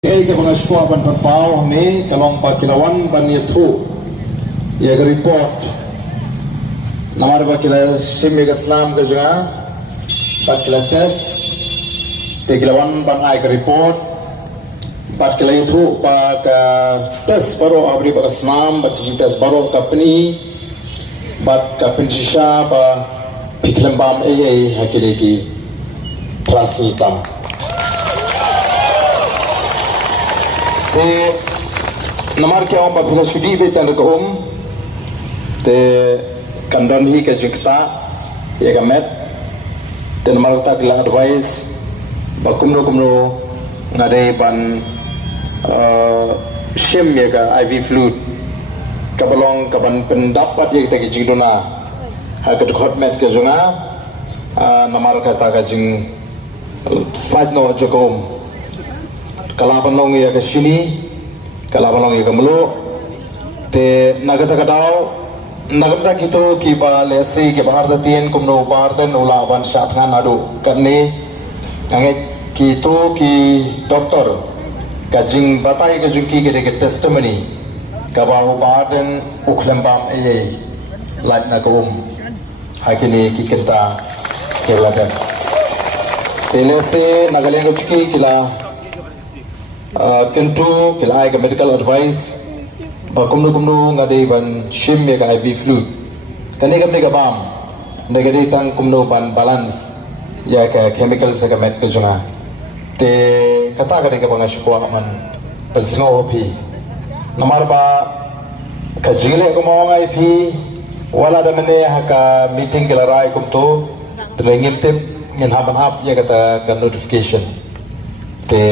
ke mga skwa ban pau ni kalong pa kilawan ban yathu ye report namar ba kila simmi islam ke janga bat kila test te kilawan ban ai report bat kila yathu ba ka test baro abri ba islam bat test baro company bat ka pinsha ba piklam bam hakile ki trasilta te namar kya om batula shudi be tan ko te kandon hi ka jikta ye ga met te namar ta kila advice ba kumro ngade ban shem ye ga iv fluid kabalong kaban pendapat ye ta ki jiduna ha ka khot met ke junga namar ka ta ga jing sajno jokom kalabanong ya ke sini kalabanong ya ke melu te nagata kadau nagata kito ki ba lesi ke bahar datien kumno bahar dan ula ban syathan adu karne ange kito ki doktor kajing batai ke jungki ke testimony ka ba bahar dan ukhlam bam laj na ko hakini ki kita ke lagan telese nagaleng ki kila kentu kila ai medical advice ba kumnu ngade ban shim me ga iv fluid kane gamne ga bam negade tang kumnu ban balance ya ka chemical se ga met ke junga te kata ga de ga bang shko man persno phi namar ba ka jile ko mo ngai phi wala da mane ha ka meeting kila rai kum to trengil te nyen haban hap ya kata ka notification te